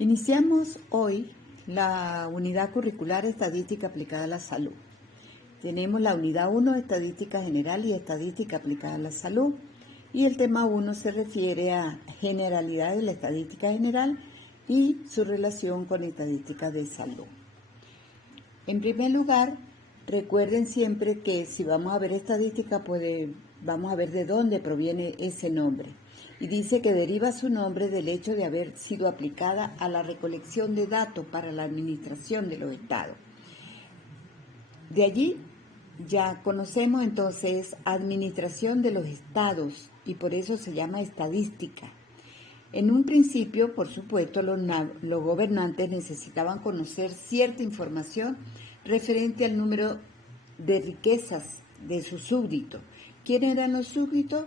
Iniciamos hoy la unidad curricular Estadística aplicada a la salud. Tenemos la unidad 1, Estadística general y Estadística aplicada a la salud. Y el tema 1 se refiere a generalidades de la estadística general y su relación con estadísticas de salud. En primer lugar, recuerden siempre que si vamos a ver estadística, vamos a ver de dónde proviene ese nombre. Y dice que deriva su nombre del hecho de haber sido aplicada a la recolección de datos para la administración de los estados. De allí ya conocemos entonces administración de los estados y por eso se llama estadística. En un principio, por supuesto, los gobernantes necesitaban conocer cierta información referente al número de riquezas de sus súbditos. ¿Quiénes eran los súbditos?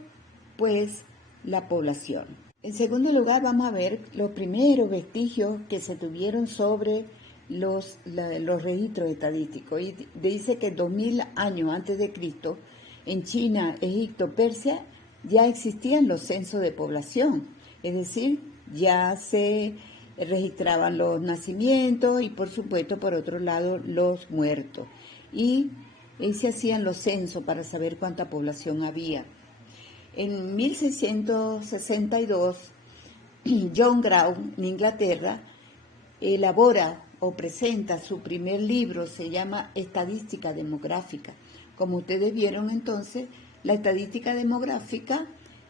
Pues la población. En segundo lugar, vamos a ver los primeros vestigios que se tuvieron sobre los registros estadísticos. Y dice que 2000 años antes de Cristo, en China, Egipto, Persia, ya existían los censos de población. Es decir, ya se registraban los nacimientos y, por supuesto, por otro lado, los muertos. Y se hacían los censos para saber cuánta población había. En 1662, John Brown, en Inglaterra, elabora o presenta su primer libro, se llama Estadística Demográfica. Como ustedes vieron entonces, la estadística demográfica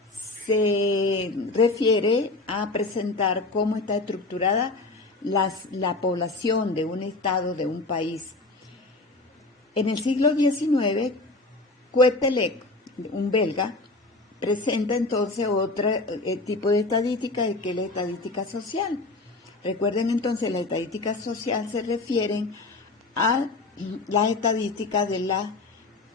se refiere a presentar cómo está estructurada la población de un estado, de un país. En el siglo XIX, Quetelet, un belga, presenta entonces otro tipo de estadística, que es la estadística social. Recuerden entonces, la estadística social se refieren a las estadísticas de la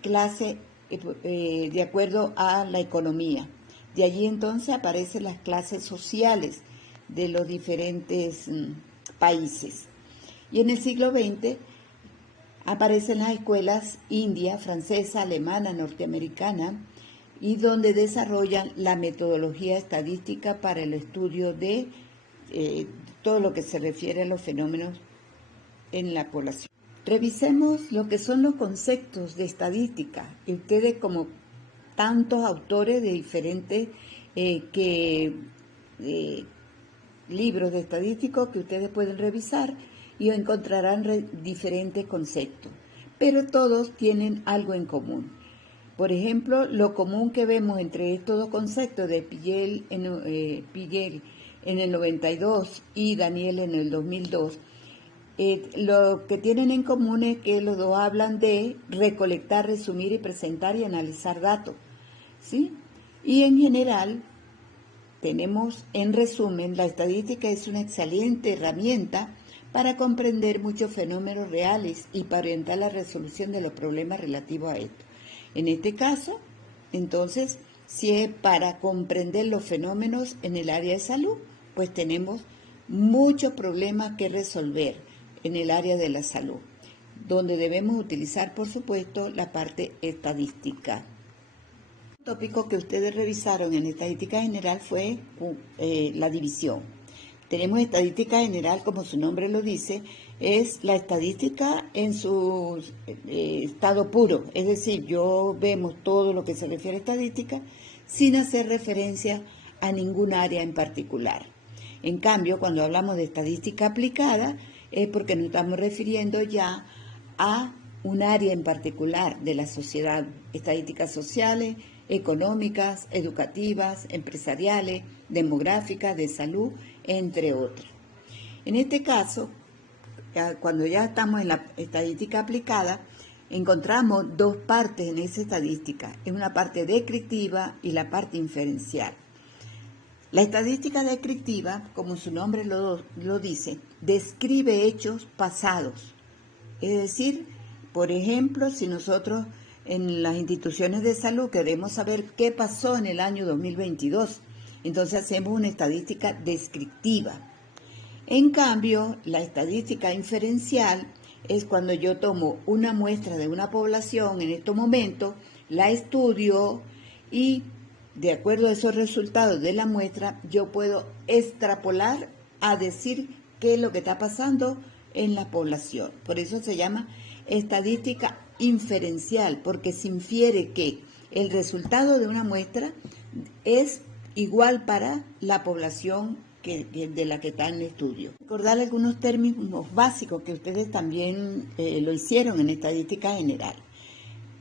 clase de acuerdo a la economía. De allí entonces aparecen las clases sociales de los diferentes países. Y en el siglo XX aparecen las escuelas india, francesa, alemana, norteamericana, y donde desarrollan la metodología estadística para el estudio de todo lo que se refiere a los fenómenos en la población. Revisemos lo que son los conceptos de estadística. Y ustedes, como tantos autores de diferentes libros de estadísticos que ustedes pueden revisar y encontrarán diferentes conceptos, pero todos tienen algo en común. Por ejemplo, lo común que vemos entre estos dos conceptos de Piaget en el 92 y Daniel en el 2002, lo que tienen en común es que los dos hablan de recolectar, resumir y presentar y analizar datos, ¿sí? Y en general, tenemos en resumen, la estadística es una excelente herramienta para comprender muchos fenómenos reales y para orientar la resolución de los problemas relativos a esto. En este caso, entonces, si es para comprender los fenómenos en el área de salud, pues tenemos muchos problemas que resolver en el área de la salud, donde debemos utilizar, por supuesto, la parte estadística. El tópico que ustedes revisaron en estadística general fue la división. Tenemos estadística general, como su nombre lo dice, es la estadística en su estado puro, es decir, vemos todo lo que se refiere a estadística sin hacer referencia a ningún área en particular. En cambio, cuando hablamos de estadística aplicada, es porque nos estamos refiriendo ya a un área en particular de la sociedad, estadísticas sociales, económicas, educativas, empresariales, demográficas, de salud, entre otras. En este caso, cuando ya estamos en la estadística aplicada, encontramos dos partes en esa estadística. Es una parte descriptiva y la parte inferencial. La estadística descriptiva, como su nombre lo dice, describe hechos pasados. Es decir, por ejemplo, si nosotros en las instituciones de salud queremos saber qué pasó en el año 2022, entonces hacemos una estadística descriptiva. En cambio, la estadística inferencial es cuando yo tomo una muestra de una población en estos momentos, la estudio y de acuerdo a esos resultados de la muestra, yo puedo extrapolar a decir qué es lo que está pasando en la población. Por eso se llama estadística inferencial, porque se infiere que el resultado de una muestra es igual para la población de la que está en el estudio. Recordar algunos términos básicos que ustedes también lo hicieron en estadística general.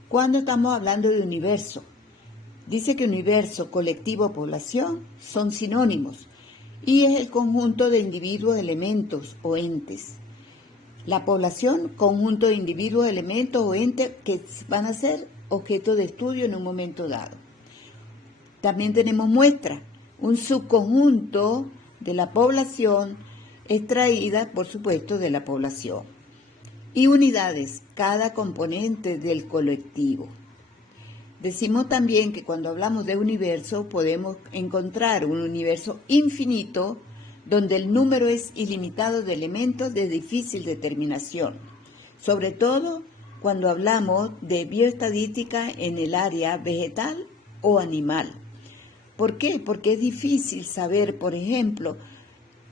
Cuando estamos hablando de universo, dice que universo, colectivo, población son sinónimos y es el conjunto de individuos, elementos o entes. La población, conjunto de individuos, elementos o entes que van a ser objeto de estudio en un momento dado. También tenemos muestra, un subconjunto de la población extraída, por supuesto, de la población. Y unidades, cada componente del colectivo. Decimos también que cuando hablamos de universo podemos encontrar un universo infinito donde el número es ilimitado de elementos de difícil determinación, sobre todo cuando hablamos de bioestadística en el área vegetal o animal. ¿Por qué? Porque es difícil saber, por ejemplo,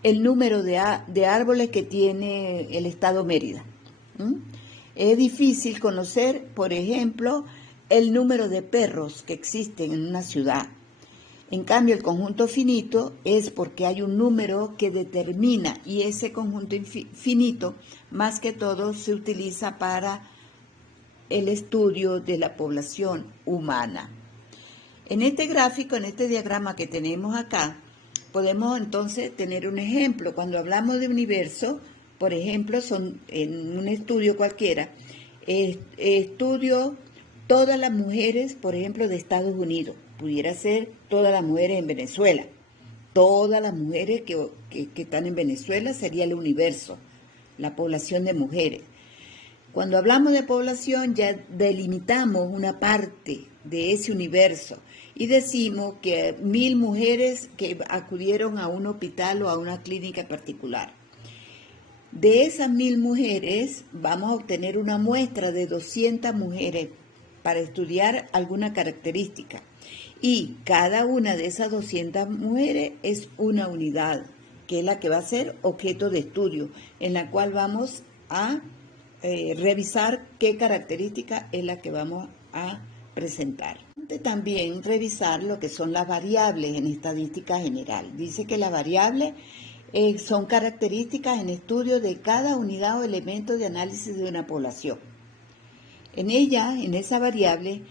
el número de árboles que tiene el estado Mérida. Es difícil conocer, por ejemplo, el número de perros que existen en una ciudad. En cambio, el conjunto finito es porque hay un número que determina, y ese conjunto finito, más que todo, se utiliza para el estudio de la población humana. En este gráfico, en este diagrama que tenemos acá, podemos entonces tener un ejemplo. Cuando hablamos de universo, por ejemplo, son en un estudio cualquiera, estudio todas las mujeres, por ejemplo, de Estados Unidos. Pudiera ser todas las mujeres en Venezuela. Todas las mujeres que están en Venezuela sería el universo, la población de mujeres. Cuando hablamos de población ya delimitamos una parte de ese universo y decimos que 1000 mujeres que acudieron a un hospital o a una clínica particular. De esas 1000 mujeres vamos a obtener una muestra de 200 mujeres para estudiar alguna característica. Y cada una de esas 200 mujeres es una unidad, que es la que va a ser objeto de estudio, en la cual vamos a revisar qué característica es la que vamos a presentar. También revisar lo que son las variables en estadística general. Dice que las variables son características en estudio de cada unidad o elemento de análisis de una población. En ella, en esa variable,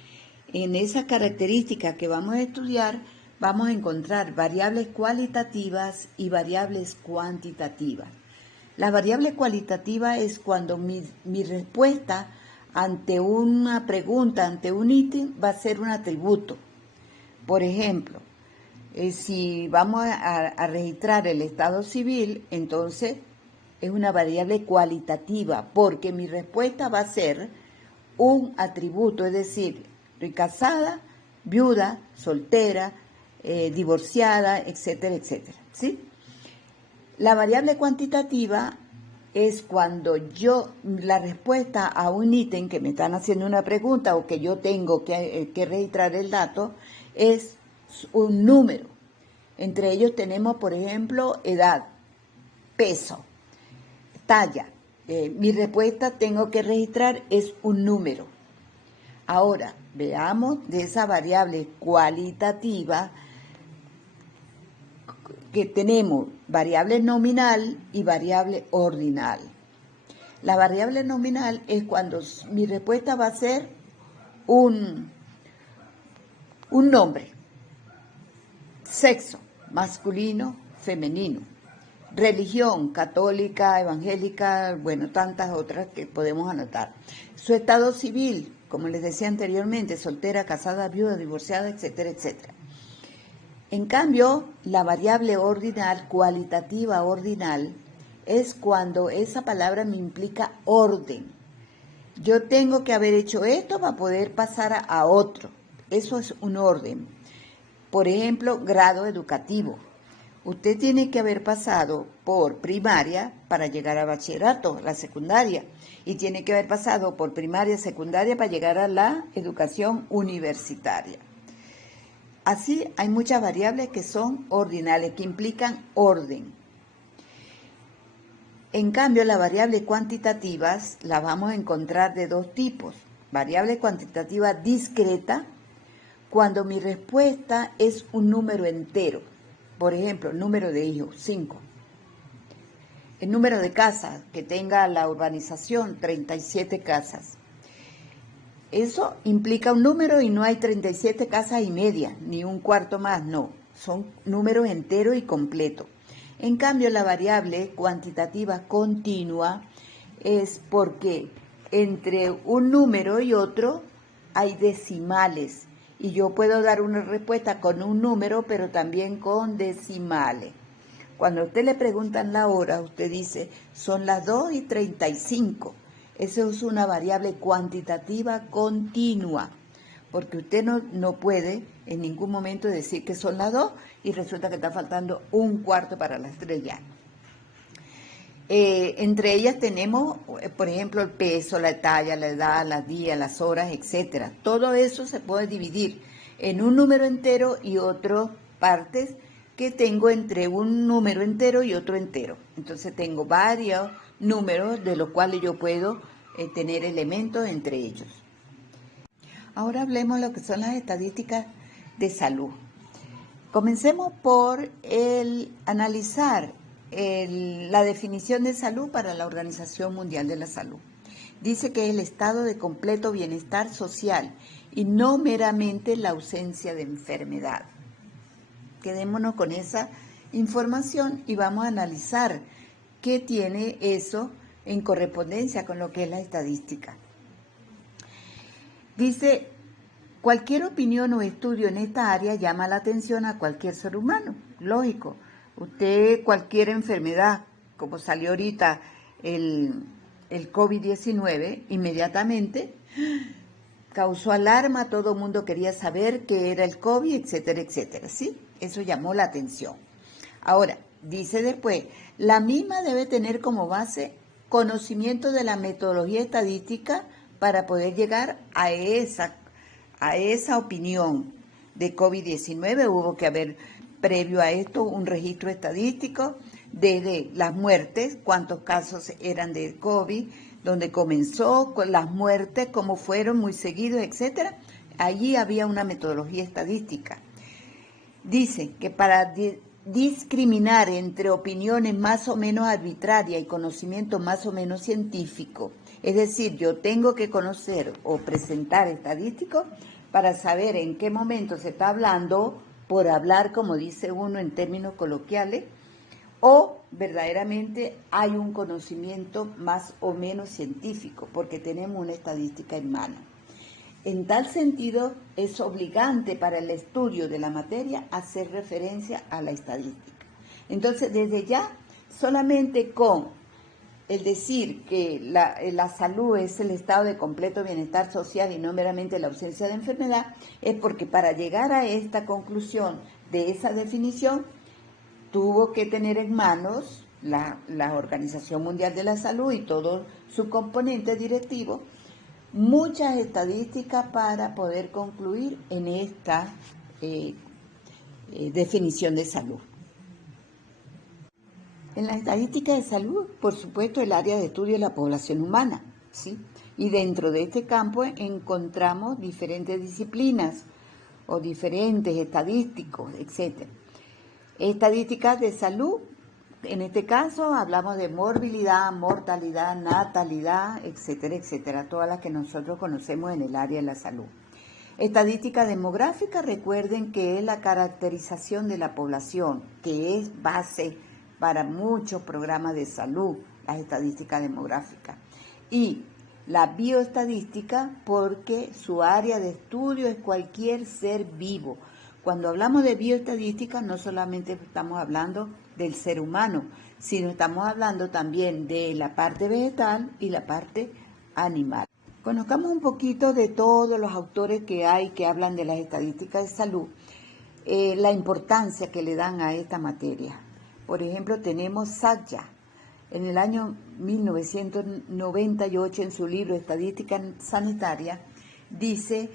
en esa característica que vamos a estudiar, vamos a encontrar variables cualitativas y variables cuantitativas. La variable cualitativa es cuando mi respuesta ante una pregunta, ante un ítem, va a ser un atributo. Por ejemplo, si vamos a registrar el estado civil, entonces es una variable cualitativa, porque mi respuesta va a ser un atributo, es decir, estoy casada, viuda, soltera, divorciada, etcétera, etcétera, ¿sí? La variable cuantitativa es cuando la respuesta a un ítem que me están haciendo una pregunta o que yo tengo que registrar el dato, es un número. Entre ellos tenemos, por ejemplo, edad, peso, talla. Mi respuesta tengo que registrar es un número. Ahora, veamos de esa variable cualitativa que tenemos variable nominal y variable ordinal. La variable nominal es cuando mi respuesta va a ser un nombre, sexo, masculino, femenino, religión, católica, evangélica, bueno, tantas otras que podemos anotar. Su estado civil, como les decía anteriormente, soltera, casada, viuda, divorciada, etcétera, etcétera. En cambio, la variable ordinal, cualitativa ordinal, es cuando esa palabra me implica orden. Yo tengo que haber hecho esto para poder pasar a otro. Eso es un orden. Por ejemplo, grado educativo. Usted tiene que haber pasado por primaria para llegar a bachillerato, la secundaria, y tiene que haber pasado por primaria, secundaria para llegar a la educación universitaria. Así hay muchas variables que son ordinales, que implican orden. En cambio, las variables cuantitativas las vamos a encontrar de dos tipos. Variable cuantitativa discreta, cuando mi respuesta es un número entero. Por ejemplo, el número de hijos, 5. El número de casas que tenga la urbanización, 37 casas. Eso implica un número y no hay 37 casas y media, ni un cuarto más, no. Son números enteros y completos. En cambio, la variable cuantitativa continua es porque entre un número y otro hay decimales. Y yo puedo dar una respuesta con un número, pero también con decimales. Cuando a usted le preguntan la hora, usted dice, son las 2:35. Eso es una variable cuantitativa continua, porque usted no puede en ningún momento decir que son las 2 y resulta que está faltando un cuarto para las 3 ya. Entre ellas tenemos, por ejemplo, el peso, la talla, la edad, los días, las horas, etc. Todo eso se puede dividir en un número entero y otras partes que tengo entre un número entero y otro entero. Entonces tengo varios números de los cuales yo puedo tener elementos entre ellos. Ahora hablemos de lo que son las estadísticas de salud. Comencemos por analizar la definición de salud para la Organización Mundial de la Salud. Dice que es el estado de completo bienestar social y no meramente la ausencia de enfermedad. Quedémonos con esa información y vamos a analizar qué tiene eso en correspondencia con lo que es la estadística. Dice, cualquier opinión o estudio en esta área llama la atención a cualquier ser humano. Lógico, usted cualquier enfermedad, como salió ahorita el COVID-19, inmediatamente causó alarma, todo el mundo quería saber qué era el COVID, etcétera, etcétera, ¿sí? Eso llamó la atención. Ahora, dice después, la misma debe tener como base conocimiento de la metodología estadística para poder llegar a esa opinión de COVID-19. Hubo que haber, previo a esto, un registro estadístico desde las muertes, cuántos casos eran de COVID, donde comenzó, con las muertes, cómo fueron muy seguidos, etcétera. Allí había una metodología estadística. Dice que para discriminar entre opiniones más o menos arbitrarias y conocimiento más o menos científico, es decir, yo tengo que conocer o presentar estadísticos para saber en qué momento se está hablando por hablar, como dice uno en términos coloquiales, o verdaderamente hay un conocimiento más o menos científico, porque tenemos una estadística en mano. En tal sentido, es obligante para el estudio de la materia hacer referencia a la estadística. Entonces, desde ya, solamente con el decir que la salud es el estado de completo bienestar social y no meramente la ausencia de enfermedad, es porque para llegar a esta conclusión de esa definición, tuvo que tener en manos la Organización Mundial de la Salud y todo su componente directivo muchas estadísticas para poder concluir en esta definición de salud. En la estadística de salud, por supuesto, el área de estudio de la población humana, ¿sí? Y dentro de este campo encontramos diferentes disciplinas o diferentes estadísticos, etc. Estadísticas de salud, en este caso hablamos de morbilidad, mortalidad, natalidad, etcétera, etcétera, todas las que nosotros conocemos en el área de la salud. Estadística demográfica, recuerden que es la caracterización de la población, que es base para muchos programas de salud, las estadísticas demográficas. Y la bioestadística, porque su área de estudio es cualquier ser vivo. Cuando hablamos de bioestadística, no solamente estamos hablando del ser humano, sino estamos hablando también de la parte vegetal y la parte animal. Conozcamos un poquito de todos los autores que hay que hablan de las estadísticas de salud, la importancia que le dan a esta materia. Por ejemplo, tenemos Satya, en el año 1998, en su libro Estadística Sanitaria, dice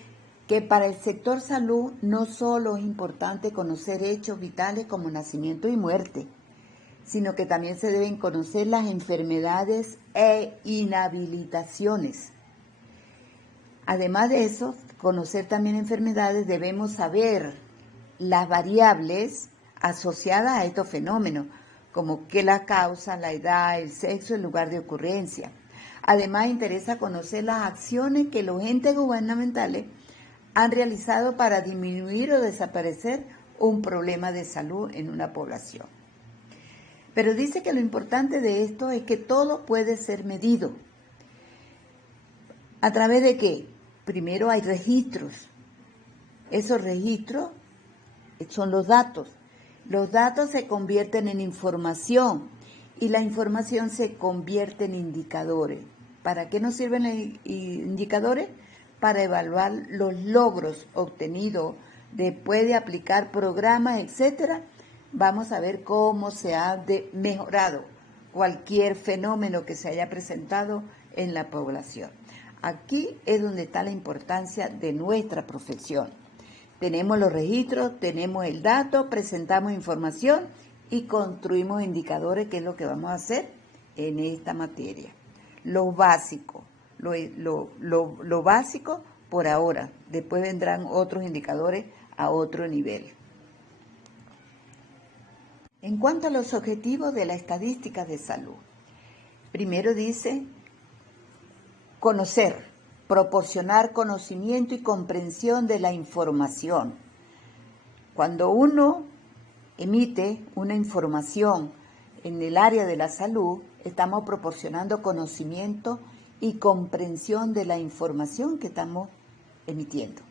que para el sector salud no solo es importante conocer hechos vitales como nacimiento y muerte, sino que también se deben conocer las enfermedades e inhabilitaciones. Además de eso, conocer también enfermedades, debemos saber las variables asociadas a estos fenómenos, como qué la causa, la edad, el sexo, el lugar de ocurrencia. Además, interesa conocer las acciones que los entes gubernamentales han realizado para disminuir o desaparecer un problema de salud en una población. Pero dice que lo importante de esto es que todo puede ser medido. ¿A través de qué? Primero hay registros. Esos registros son los datos. Los datos se convierten en información y la información se convierte en indicadores. ¿Para qué nos sirven los indicadores? Para evaluar los logros obtenidos después de aplicar programas, etcétera. Vamos a ver cómo se ha mejorado cualquier fenómeno que se haya presentado en la población. Aquí es donde está la importancia de nuestra profesión. Tenemos los registros, tenemos el dato, presentamos información y construimos indicadores, que es lo que vamos a hacer en esta materia. Lo básico, lo básico por ahora. Después vendrán otros indicadores a otro nivel. En cuanto a los objetivos de la estadística de salud, primero dice conocer, proporcionar conocimiento y comprensión de la información. Cuando uno emite una información en el área de la salud, estamos proporcionando conocimiento y comprensión de la información que estamos emitiendo.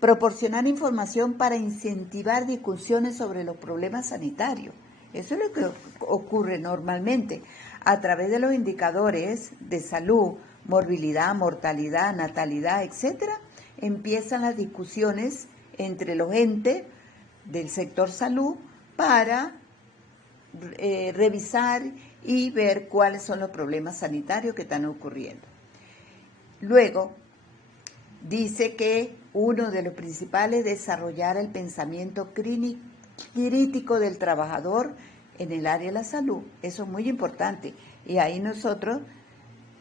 Proporcionar información para incentivar discusiones sobre los problemas sanitarios. Eso es lo que ocurre normalmente. A través de los indicadores de salud, morbilidad, mortalidad, natalidad, etcétera, empiezan las discusiones entre los entes del sector salud para revisar y ver cuáles son los problemas sanitarios que están ocurriendo. Luego, dice que uno de los principales es desarrollar el pensamiento crítico del trabajador en el área de la salud. Eso es muy importante. Y ahí nosotros,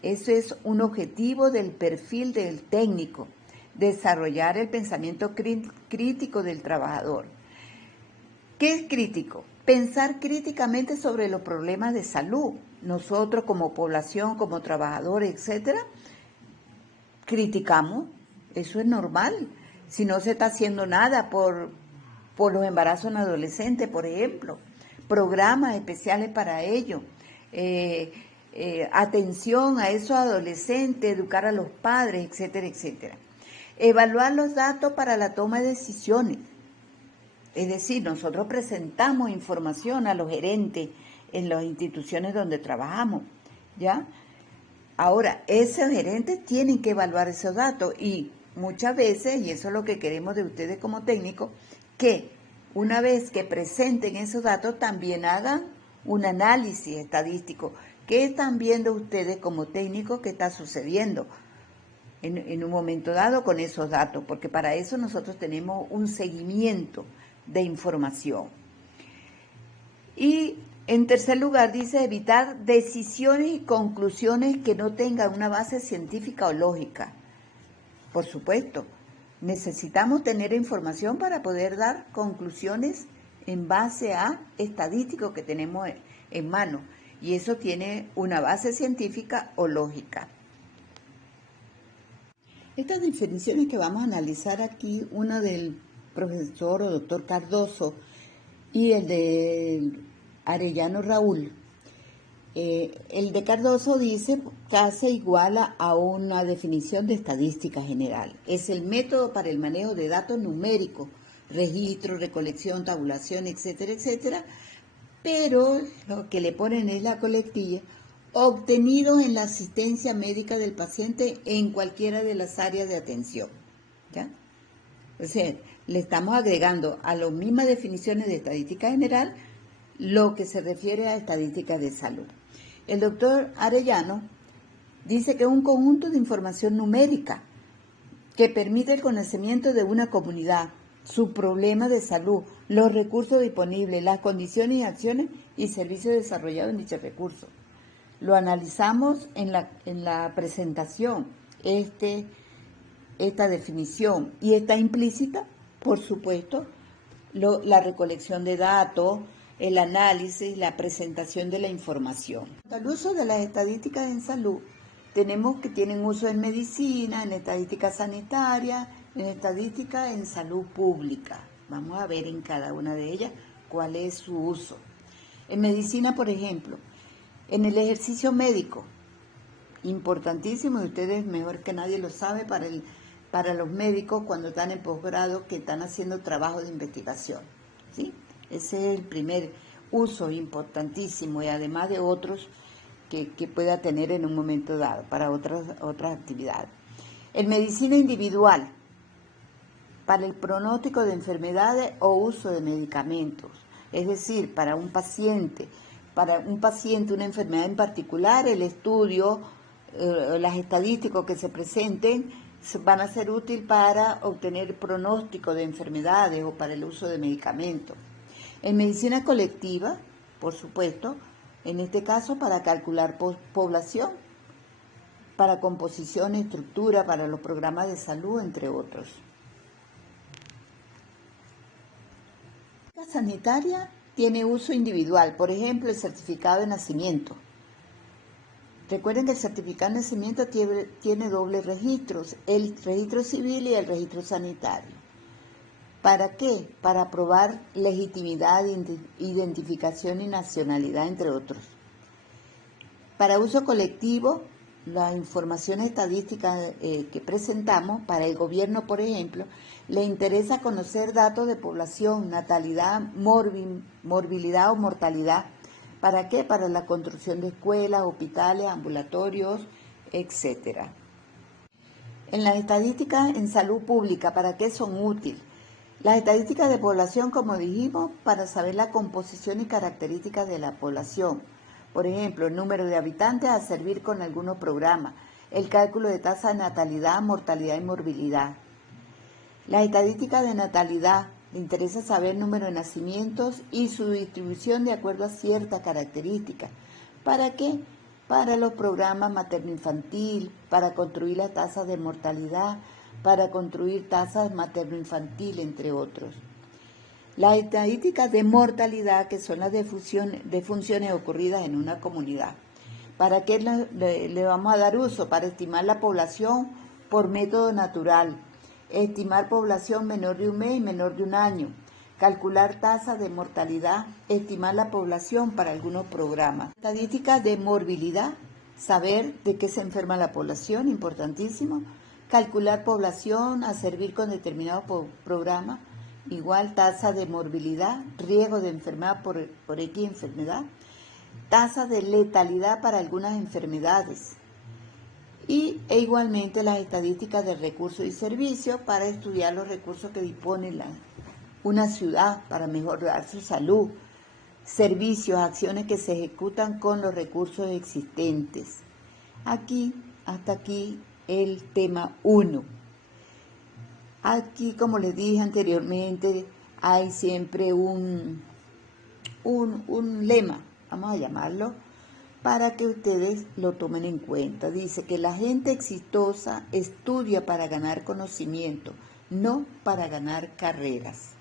eso es un objetivo del perfil del técnico, desarrollar el pensamiento crítico del trabajador. ¿Qué es crítico? Pensar críticamente sobre los problemas de salud. Nosotros como población, como trabajadores, etcétera, criticamos. Eso es normal. Si no se está haciendo nada por los embarazos en adolescentes, por ejemplo, programas especiales para ello, atención a esos adolescentes, educar a los padres, etcétera, etcétera. Evaluar los datos para la toma de decisiones. Es decir, nosotros presentamos información a los gerentes en las instituciones donde trabajamos, ¿ya? Ahora, esos gerentes tienen que evaluar esos datos y muchas veces, y eso es lo que queremos de ustedes como técnicos, que una vez que presenten esos datos también hagan un análisis estadístico. ¿Qué están viendo ustedes como técnicos que está sucediendo en un momento dado con esos datos? Porque para eso nosotros tenemos un seguimiento de información. Y en tercer lugar dice evitar decisiones y conclusiones que no tengan una base científica o lógica. Por supuesto, necesitamos tener información para poder dar conclusiones en base a estadísticos que tenemos en mano. Y eso tiene una base científica o lógica. Estas definiciones que vamos a analizar aquí, una del profesor o doctor Cardoso y el de Arellano Raúl. El de Cardoso dice casi igual a una definición de estadística general. Es el método para el manejo de datos numéricos, registro, recolección, tabulación, etcétera, etcétera, pero lo que le ponen es la coletilla, obtenidos en la asistencia médica del paciente en cualquiera de las áreas de atención, ¿ya? O sea, le estamos agregando a las mismas definiciones de estadística general lo que se refiere a estadísticas de salud. El doctor Arellano dice que es un conjunto de información numérica que permite el conocimiento de una comunidad su problema de salud, los recursos disponibles, las condiciones y acciones y servicios desarrollados en dichos recursos. Lo analizamos en la presentación, esta definición, y está implícita, por supuesto, la recolección de datos, el análisis, la presentación de la información. El uso de las estadísticas en salud, tenemos que tienen uso en medicina, en estadística sanitaria, en estadística en salud pública. Vamos a ver en cada una de ellas cuál es su uso. En medicina, por ejemplo, en el ejercicio médico, importantísimo, y ustedes mejor que nadie lo sabe, para los médicos cuando están en posgrado que están haciendo trabajo de investigación, ¿sí? Ese es el primer uso importantísimo, y además de otros que pueda tener en un momento dado para otras actividades. En medicina individual, para el pronóstico de enfermedades o uso de medicamentos, es decir, para un paciente, una enfermedad en particular, el estudio, las estadísticas que se presenten van a ser útiles para obtener pronóstico de enfermedades o para el uso de medicamentos. En medicina colectiva, por supuesto, en este caso para calcular población, para composición, estructura, para los programas de salud, entre otros. La sanitaria tiene uso individual, por ejemplo, el certificado de nacimiento. Recuerden que el certificado de nacimiento tiene dobles registros, el registro civil y el registro sanitario. ¿Para qué? Para probar legitimidad, identificación y nacionalidad, entre otros. Para uso colectivo, la información estadística que presentamos para el gobierno, por ejemplo, le interesa conocer datos de población, natalidad, morbilidad o mortalidad. ¿Para qué? Para la construcción de escuelas, hospitales, ambulatorios, etc. En las estadísticas en salud pública, ¿para qué son útiles? Las estadísticas de población, como dijimos, para saber la composición y características de la población. Por ejemplo, el número de habitantes a servir con algunos programas, el cálculo de tasa de natalidad, mortalidad y morbilidad. Las estadísticas de natalidad, le interesa saber el número de nacimientos y su distribución de acuerdo a ciertas características. ¿Para qué? Para los programas materno-infantil, para construir las tasas de mortalidad, para construir tasas materno-infantil, entre otros. Las estadísticas de mortalidad, que son las defunciones ocurridas en una comunidad. ¿Para qué le vamos a dar uso? Para estimar la población por método natural, estimar población menor de un mes y menor de un año, calcular tasas de mortalidad, estimar la población para algunos programas. Estadísticas de morbilidad, saber de qué se enferma la población, importantísimo. Calcular población a servir con determinado programa, igual tasa de morbilidad, riesgo de enfermedad por X enfermedad, tasa de letalidad para algunas enfermedades, e igualmente las estadísticas de recursos y servicios para estudiar los recursos que dispone una ciudad para mejorar su salud, servicios, acciones que se ejecutan con los recursos existentes. Hasta aquí el tema 1. Aquí, como les dije anteriormente, hay siempre un lema, vamos a llamarlo, para que ustedes lo tomen en cuenta. Dice que la gente exitosa estudia para ganar conocimiento, no para ganar carreras.